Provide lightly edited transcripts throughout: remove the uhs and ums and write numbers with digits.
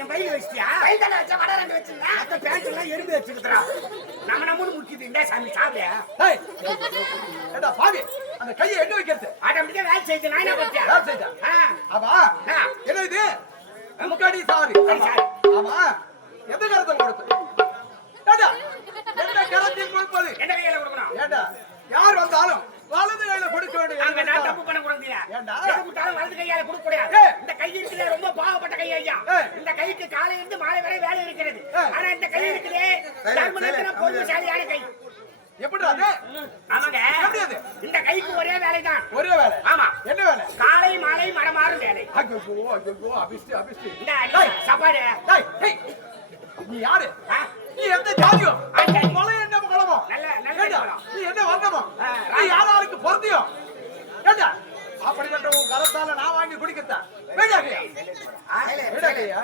என் பையில வச்சிட்டியா? பையில தானே வச்ச வடை ரெண்டு வச்சிருந்தா. மத்த பேண்ட் எல்லாம் எறும்பு வச்சிருக்கா. நம்மளும் முக்கியது இந்த சாமி சாப்பிடு. டேய். ஏடா பாவி. அந்த கையை எங்க வைக்கிறது? ஆட்டோமேட்டிக்கா வேலை செய்து நான் என்ன பண்ணேன்? வேலை செய்தா? ஆமா. என்ன இது? முக்கடி சாரி. ஆமா. எந்த கரத்துல கொடுத்து? ஏடா. எந்த கரத்தில் கொடுப்பது? என்ன கையில கொடுக்கணும்? ஏடா. யார் வந்தாலும் வலது கையில கொடுக்க வேண்டியது. அங்க நான் தப்பு பண்ண கூடாது. ஏண்டா? எது கொடுத்தாலும் வலது கையால கொடுக்க கூடாது. இந்த கை இருக்குதே ரொம்ப பாவப்பட்ட கை ஐயா. இந்த கைக்கு காலையில இருந்து மாலை வரை வேலை இருக்கிறது. ஆனா இந்த கை இருக்குதே தர்மநேத்திர பொறுமைசாலியான கை. எப்படி அது? ஆமாங்க. எப்படி அது? இந்த கைக்கு ஒரே வேலை தான். ஒரே வேலை. ஆமா. என்ன வேலை? காலை மாலை மடமாறும் வேலை. ஐயோ அபிஷ்டி. இந்த சாப்பாடு. டேய் டேய். நீ யாரு? நீ எந்த ஜாதியோ? மொளை என்ன குலமோ? நல்ல நீ என்ன வர்ணமோ? நீ யாராருக்கு பொருந்தியோ? ஏண்டா அப்படிப்பட்ட உன் கரத்தால நான் வாங்கி குடிக்கத்தா? வேடாகையா? வேடாகையா?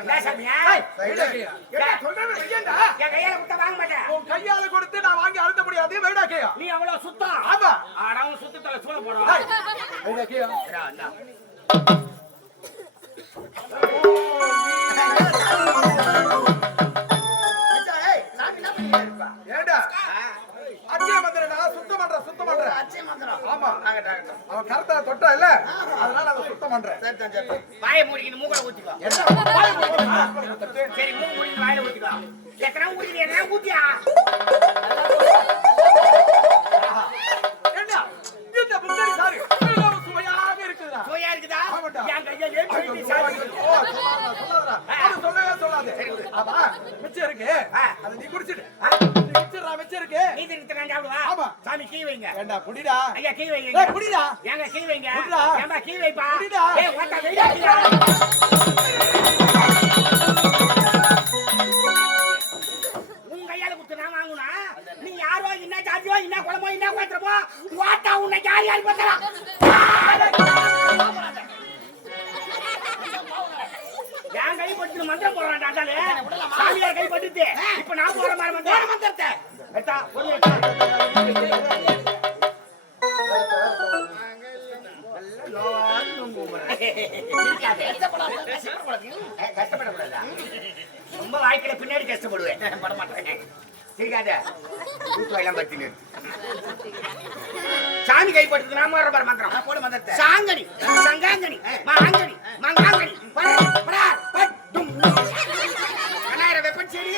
என்ன சாமியா? வேடாகையா? ஏடா சொல்றேன் வெய்யண்டா. என் கையால கொடுத்தா வாங்க மாட்டேன். உன் கையால கொடுத்து நான் வாங்கி அழுத்த முடியாது. வேடாகையா? நீ அவ்வளவு சுத்தம். ஆமா. ஆடாவும் சுத்தத்துல சூழ போறோம். வேடாகையா? ஏண்டா அச்சய மந்திரம் சுத்தம் பண்ற அச்சய மந்திரம். ஆமா அவன் கரத்தை தொட்டா இல்ல அதனால அதை சுத்தம் பண்றேன். வாயை மூடிக்கிட்டு மூக்கல ஊத்திக்கோ. சரி மூக்கு மூடிக்கிட்டு வாயில ஊத்திக்கோ. எத்தனை ஊத்திக்கிட்டு என்ன ஊத்தியா? ஏண்டா இந்த புத்தரி சாரி சுவையாக இருக்குதா? சுவையா இருக்குதா? என் கையில ஏன் சொல்லாதே. ஆமா மிச்சம் இருக்கு அதை நீ குடிச்சிடு. மிச்சம் இருக்கு நீ திருத்த நான் சாப்பிடுவா. ஆமா சாமி கீ வைங்க. ஏண்டா குடிடா. ஐயா கீ வைங்க. ஏய் குடிடா. ஏங்க கீ வைங்க. குடிடா. ஏமா கீ வைப்பா. குடிடா. ஏய் ஓட்டா வெயிடா. உன் கையால குத்து நான் வாங்குனா நீ யாரோ என்ன ஜாதியோ என்ன குலமோ என்ன கோத்திரமோ ஓட்டா உன்னை யார் யார் பார்த்தா என் கை பட்டு மந்திரம் போடுறான் டாட்டாலே. சாமியார் கை பட்டுது. இப்ப நான் போற மாதிரி மந்திரத்தை எடுத்தா ஒரு கஷ்டப்படக்கூடாதா? ரொம்ப வாழ்க்கையில பின்னாடி கஷ்டப்படுவேன். பட மாட்டேன். சரிக்காத எல்லாம் பத்தி சாமி கைப்படுத்து நான் மாற பாரு மந்திரம் போட மந்திரத்தை. சாங்கனி சங்காங்கனி மாங்கனி மங்காங்கனி அண்ணாயிரம் வெப்பன் சரி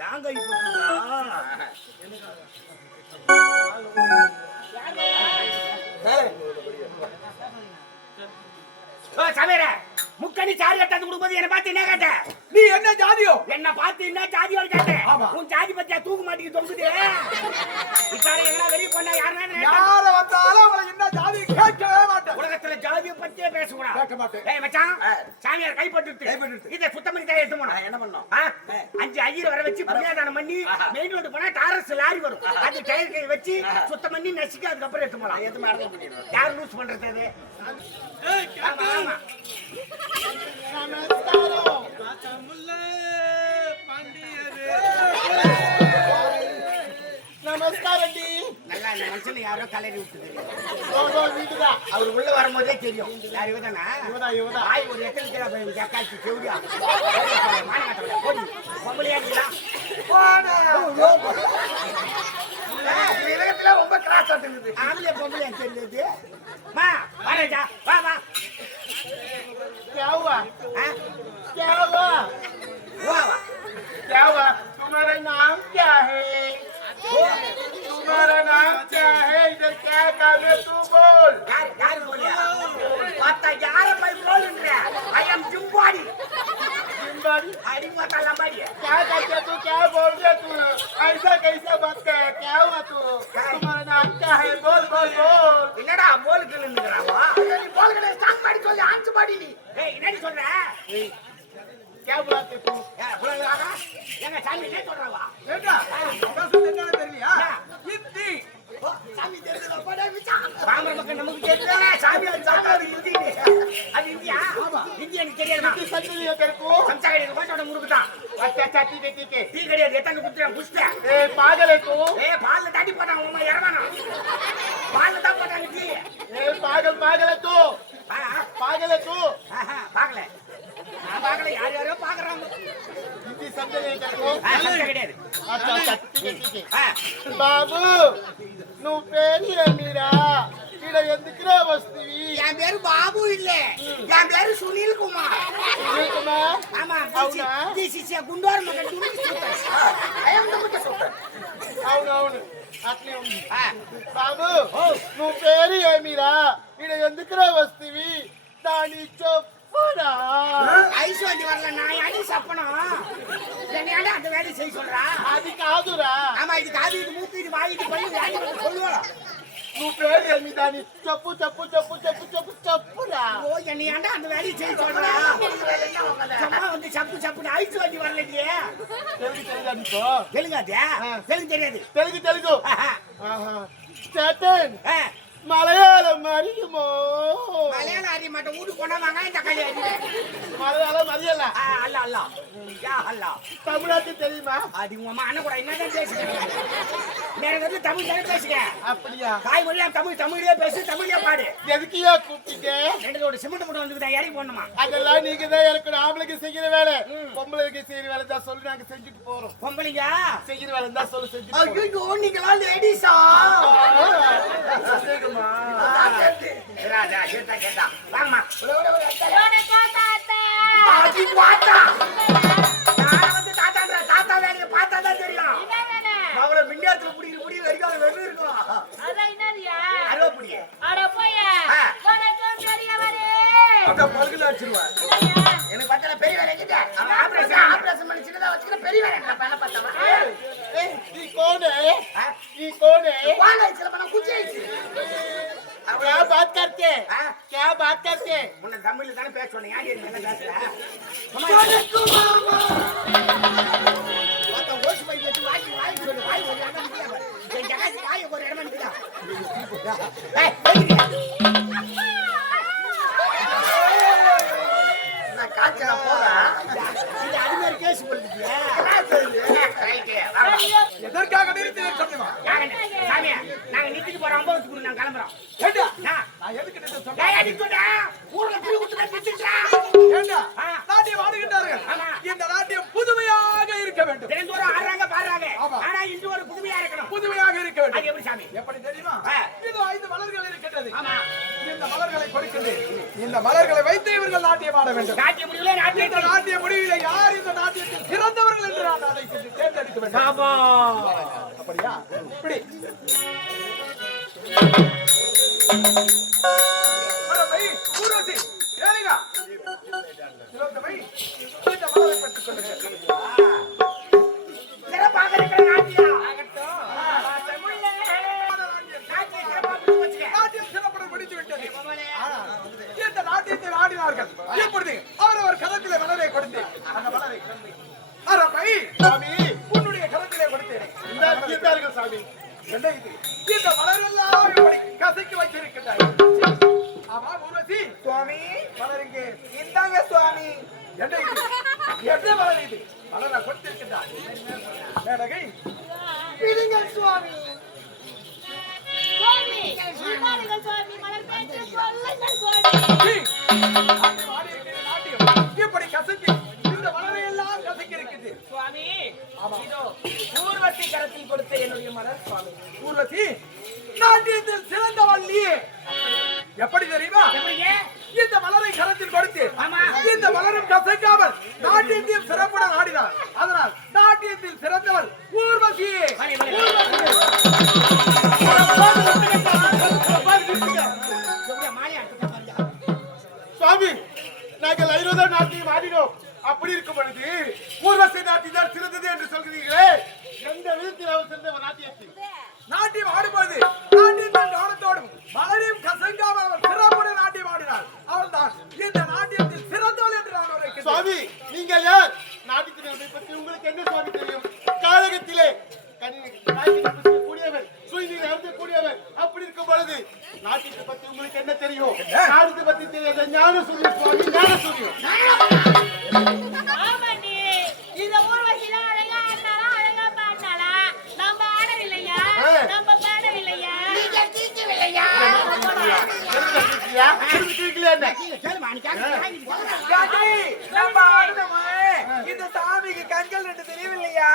யாங்க சமையல முக்கணி சாரி கட்டாந்து கொடுக்கும்போது என்ன பார்த்து என்ன கேட்ட? நீ என்ன ஜாதியோ? என்ன பார்த்து என்ன ஜாதியோ கேட்டேன். உன் ஜாதி பத்தியா தூக்கு மாட்டிக்கு தொங்குது. இப்ப எல்லாம் வெளியே பண்ணா யார வந்தாலும் அவளை என்ன ஜாதி கேட்கவே மாட்டேன். உலகத்துல ஜாதியை பத்தியே பேசக்கூடாது. கேட்க மாட்டேன். ஏய் மச்சான் சாமியார் கைப்பட்டு இதை சுத்தம் பண்ணி தான் எடுத்து போனோம். என்ன பண்ணோம்? 5 ஐயர் வர வச்சு புண்ணியாதானம் பண்ணி மெயின் ரோடு போனா டாரஸ் லாரி வரும். அது டயர் கை வச்சு சுத்தம் பண்ணி நசிக்க அதுக்கப்புறம் எடுத்து போலாம். எது மாதிரி பண்ணிடுவோம். யார் லூஸ் பண்றது அது? ஆமா ஆமா. நமஸ்காரம். நல்லா இந்த மனுஷன் யாரோ கலரி விட்டுது. அவர் உள்ள வரும்போதே தெரியும். யார் இவதானா? ஆய் ஒரு எத்தனை கிலோ போய் ஜக்காச்சி செவடியா மானகட்டல போடி பொம்பளையாங்களா உலகத்துல ரொம்ப கிராஸ் ஆகுது. ஆம்பளை பொம்பளையா தெரியுது. மா வரேடா வா வா. क्या हुआ? तुम्हारा नाम क्या है? तुम्हारा नाम क्या है? इधर क्या काम है? तू बोल. यार बोलिया पता यार भाई बोल रहा आई एम जिम्बाड़ी. अड़ी माता लंबाड़ी है. क्या करते तू? क्या बोल रहे तू? ऐसा कैसा बात कर? क्या हुआ तू? तुम्हारा नाम क्या है? बोल बोल बोल. என்னடா போல் கிளந்துறாவா? நீ போல் கலே ஸ்டார்ட் பண்ணி சொல்லு. ஆன்ஸ் பாடி நீ. ஏய் என்னடி சொல்ற? क्या बुलाते तू? ஏய் புலங்களாடா. எங்க சாமி என்ன சொல்றவா? ஏண்டா அவன் சொன்னதே தெரியலையா? இந்தி சாமி தெரியுதா? போடா விச்சா. பாமர மக்கள் நமக்கு தெரியுதா? சாமி சாமி இந்தி. அது இந்தியா? ஆமா. இந்தி எனக்கு தெரியாதுமா. किस सच्ची है तेरे को? சம்சா கடைக்கு போட்டோட முறுக்குதான். अच्छा ठीक है. டீ கடையில எத்தனை குத்துறேன் புஷ்ட. ए पागल है तू? ஏய் பால்ல தாடி போட்டான் உம்மா இறவானா. నువ్వు పేరు ఏమిరా ఇక్కడ ఎందుకు వస్తువి என் பேரு பாபு இல்ல என் பேரு சுனில் குமார் ஆமா అవునా this is a గుండోర్ మగన్ డుమికి సూటర్ I am డుమికి సూటర్ అవునవును అట్లే ఉంది బాబు నువ్వు పేరు ఏమిరా ఇక్కడ ఎందుకు వస్తువి దాని చెప్పురా ஐஸ்வர்யா வரல நான் அடி சப்பனம் என்னையாடா அந்த வேலையை செய்ய சொல்றா అది కాదురా ஆமா இது காது இது மூக்கு இது வாய் இது பல்லு வேலை சொல்லுவா నువ్వు పేరు ఏమి దాని చెప్పు చెప్పు చెప్పు చెప్పు చెప్పు చెప్పురా ஓ என்னையாடா அந்த வேலையை செய்ய சொல்றா சும்மா வந்து சப்பு சப்பு ஐஸ்வர்யா வரலையே తెలుగు తెలుగు అనుకో தெலுங்காதே தெலுங்கு தெரியாது తెలుగు తెలుగు ஆஹா. ஸ்டார்டன் ஆ, மலையாளம் அறியுமோ மலையாளம் அறிய மாட்டேன் வீட்டுக்கு போனா வெங்காயம் தக்காளி அறிவேன் மலையாளம் அறியல அல்ல அல்ல யா அல்ல தமிழ்நாட்டு தெரியுமா அது உங்க அம்மா அண்ணன் கூட என்னதான் பேசுகிறேன் நேரம் வந்து தமிழ் தானே பேசுகிறேன் அப்படியா தாய் மொழியா தமிழ் தமிழ்லயே பேசு தமிழ்லயே பாடு எதுக்கியா கூப்பிட்டீங்க ரெண்டு சிமெண்ட் மட்டும் வந்துக்குதா இறங்கி போடணுமா அதெல்லாம் நீங்க தான் எனக்கு ஆம்பளைக்கு செய்யற வேலை பொம்பளைக்கு செய்யற வேலை தான் சொல்லி நாங்க செஞ்சுட்டு போறோம் பொம்பளைங்க செய்யற வேலை தான் சொல்லி செஞ்சுட்டு போறோம். ஐயோ நீங்களா லேடிஸா கேட்டா வாங்கம்மா ஆதி வாத்தா நான் வந்து தாத்தான்ற தாத்தா வேலையை பார்த்தா தான் தெரியும் அவங்கள மின்னியத்துல புடிக்கிற புடி வரைக்கும் அது வெறும் இருக்கும் அறுவப்புடி அக்கா பல்குல வச்சிருவேன் எனக்கு பத்தல பெரிய வேலை கிட்ட அவன் ஆபரேஷன் பண்ணி சின்னதா வச்சுக்கிற பெரிய வேலை என்ன பண்ண பார்த்தவன் நீ கோனே நீ கோனே வாங்க சில பண்ண குச்சி ஆயிடுச்சு क्या बात करते क्या बात करते உன்னை தமிழ்ல தானே பேச சொன்னேன் யாரு என்ன பேசுற மொத்த ஓசி பை வச்சு வாய் வாய் சொல்லு வாய் ஒரு இடம் நிக்கியா பாரு என் ஜகாசி வாய் ஒரு இடம் நிக்கியா நான் காச்சல போறா இது அது மாதிரி கேஸ் போடுறியா ரைட் எதற்காக நிறுத்தினேன் சொல்லுமா சாமி நாங்க நிறுத்திட்டு போறோம் அம்பவத்துக்கு நாங்க கிளம்புறோம் ஏண்டா நான் நான் எதுக்கு நிறுத்த சொன்னேன் டேய் அடிச்சுடா ஊர்ல புடி குத்துனா நிறுத்திட்டா ஏண்டா நாட்டியம் ஆடுகின்றார்கள் ஆமா. இந்த நாட்டியம் புதுமையாக இருக்க வேண்டும் தினந்தோறும் ஆடுறாங்க பாடுறாங்க ஆமா. ஆனா இன்று ஒரு புதுமையா இருக்கணும் புதுமையாக இருக்க அது வேண்டும் எப்படி சாமி எப்படி தெரியுமா ஆ. இது 5 மலர்கள் இருக்கின்றது ஆமா இந்த மலர்களை கொடுக்கின்றேன் இந்த மலர்களை வைத்து இவர்கள் நாட்டியம் ஆட வேண்டும் நாட்டிய முடிவுல இந்த நாட்டிய நாட்டிய முடிவிலே யார் இந்த நாட்டியத்தில் சிறந்தவர்கள் என்று நான் அதை தேர்ந்தெடுக்க வேண்டும் பாபா அப்படியா இப்படி அட பை ஊர்வசி ஏனிங்க சிலந்த பை இந்த மலரை பற்றிக் கொள்ளுங்கள் சிறப்பாக இருக்கிற நாட்டியம் ஆகட்டும் தமிழ்ல நாட்டிய சிறப்பாக வச்சுக்க நாட்டியம் சிறப்புடன் முடித்து விட்டது ஆனால் இந்த நாட்டியத்தை ஆடினார்கள் இப்பொழுது அவர் கரத்திலே மலரை கொடுத்தேன் அந்த மலரை அட பை சாமி உன்னுடைய கரத்திலே கொடுத்தேன் இந்த இருந்தார்கள் சாமி என்ன இது இந்த மலரெல்லாம் இப்படி கசக்கி வச்சிருக்கிறாய் ஆமா ஊர்வசி சுவாமி மலர் இங்கே இந்தாங்க சுவாமி என்ன இது என்ன மலர் இது மலரா கொடுத்திருக்கிறாய் மேடகை பிடிங்கள் சுவாமி நாட்டியம் இப்படி கசக்கி இந்த மலரை எல்லாம் கசக்கி இருக்குது சுவாமி இதோ ஊர்வசி கரத்தில் கொடுத்த என்னுடைய மலர் சுவாமி ஊர்வசி நாட்டியத்தில் சிறந்தவள் நீ எப்படி தெரியுமா எப்படிங்க இந்த மலரை கரத்தில் கொடுத்து ஆமா. இந்த மலரும் கசக்காமல் நாட்டியத்தில் சிறப்புடன் ஆடினார் அதனால் நாட்டியத்தில் சிறந்தவள் ஊர்வசி வலி, வலி. எப்படியா மாலையா எடுத்துக்க பாருங்க சுவாமி நாங்கள் 50 நாட்டியம் ஆடினோம் அப்படி இருக்கும் பொழுது ஊர்வசி நாட்டியம் சிறந்தது என்று சொல்கிறீர்களே எந்த விதத்தில் அவர் சிறந்த நாட்டியத்தில் நாட்டியம் ஆடும்போது நாட்டியத்தின் கவனத்தோடும் மலரையும் கசங்காமல் அவர் சிறப்புடன் நாட்டியம் ஆடினார் அவள்தான் இந்த நாட்டியத்தில் சிறந்தவள் என்று நான் உரைக்கிறேன் சுவாமி நீங்கள் யார் நாட்டியத்தினை பற்றி உங்களுக்கு என்ன சுவாமி தெரியும் காலகத்திலே கூடியவர் சுயநீர் அருந்தக்கூடியவர் அப்படி இருக்கும் பொழுது நாட்டியத்தை பற்றி உங்களுக்கு என்ன தெரியும் நாட்டியத்தை பற்றி தெரியாத ஞான சூரிய சுவாமி ஞான சூரியம் இந்த சாமிக்கு கண்கள் ரெண்டு தெரியவில்லையா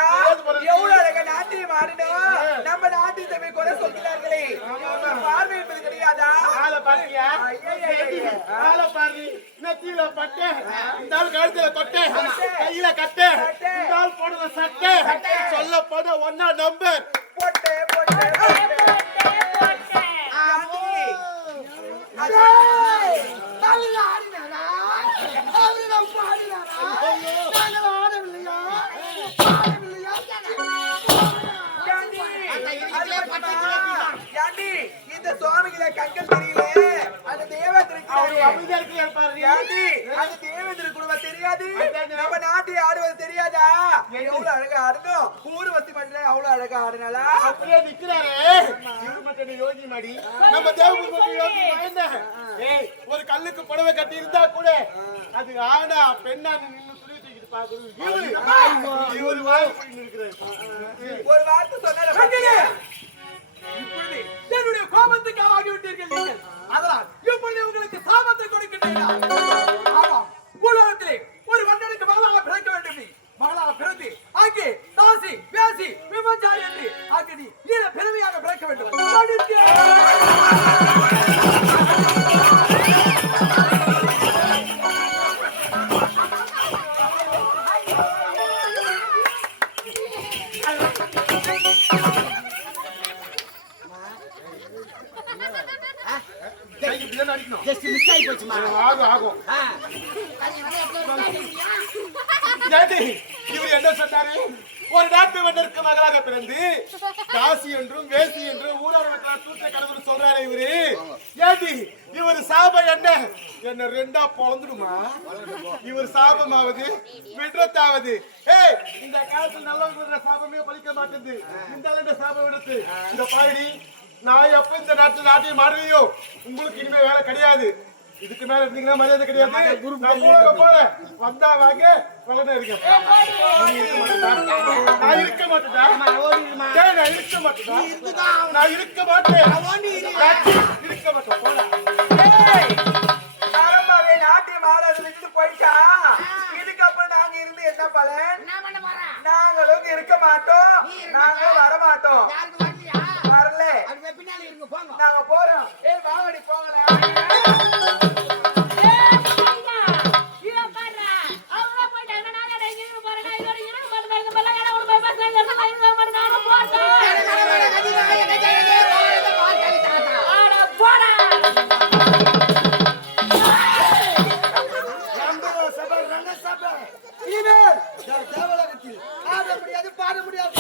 எவ்வளவு அழகா நாட்டியம் ஆடினோம் நம்ம நாட்டியத்தை போய் கொலை சொல்கிறார்களே பார்வை என்பது கிடையாதா? ஆளை பாத்தியா? ஐயையையே. ஆளை பாரு. நெத்தியில பட்டை, இந்த ஆள் கழுத்துல கொட்டை, கையில கட்டை, இந்த ஆள் போடுற சட்டை, சொல்லப்போன ஒன்னா நம்பர். போட்டே, போட்டே, போட்டே. ஏண்டி, இந்த சுவாமிகளை கண்கள் தெரியல அந்த தேவேந்திரன் அமைதியா இருக்கிறார் பாரு. ஏண்டி, அந்த தேவேந்திர குடும்பம் தெரியாது நம்ம நாட்டை ஆடுவது தெரியாதா? எவ்வளவு அழகா ஆடணும். ஊர்வசி மட்டும் அவ்வளவு அழகா ஆடினாலா? அப்படியே நிக்கிறாரே, இவரு மட்டும் யோகி மாடி, நம்ம தேவபுரி மட்டும் யோகி மாய்ந்த. ஏய், ஒரு கல்லுக்கு புடவை கட்டி இருந்தா கூட அது ஆனா பெண்ணா நின்னு துணி தூக்கிட்டு பாக்குறது. இவரு வாய் போய் நிற்கிறாரு. ஒரு வார்த்தை சொன்னால இப்பொழுது என்னுடைய கோபத்துக்கு ஆகிவிட்டீர்கள் நீங்கள். அதனால் இப்பொழுது உங்களுக்கு சாபத்தை கொடுக்கின்றீர்கள். ஆமாம், உலகத்திலே ஒரு மன்னனுக்கு மகளாக பிறக்க வேண்டும். நீ மகளாக பிறந்து அங்கே தாசி பேசி விமர்சாரி என்று அங்கே நீ ஈர பெருமையாக பிறக்க வேண்டும். கைக்கு இப்படிதான் அடிக்கணும். ஜஸ்ட் மிஸ் ஆகி போச்சுமா. ஆகும். ஏண்டி, இவர் என்ன சொன்னாரு? ஒரு நாட்டு மன்னருக்கு மகளாக பிறந்து தாசி என்றும் வேசி என்றும் ஊரார் தூத்த கடவுள் சொல்றாரு இவரு. ஏண்டி, இவர் சாபம் என்ன ரெண்டா பொழந்துடுமா? இவர் சாபமாவது விடுறத்தாவது. ஏய், இந்த காலத்துல நல்லவங்க சாபமே பலிக்க மாட்டேங்குது. இந்த சாபம் எடுத்து இந்த பாடி நான் எப்ப இந்த நாட்டையும் மாறுறியோ உங்களுக்கு இனிமே வேலை கிடையாது. இதுக்கு மேல இருந்தீங்கன்னா மரியாதை கிடையாது. போல வந்தா வாங்க வளர்ந்து இருக்கேன். நான் இருக்க மாட்டேன். நான் இருக்க மாட்டேன். நான் இருக்க மாட்டேன். இருக்க மாட்டேன். போல நாட்டியம் ஆடாது போயிட்டா இதுக்கப்புறம் நாங்க இருந்து என்ன பலன்? நாங்களும் இருக்க மாட்டோம். நாங்களும் வர மாட்டோம். வரல நாங்க போறோம். வாங்கடி போங்கடா. தேவலகத்தில் ஆட முடியாது, பாட முடியாது.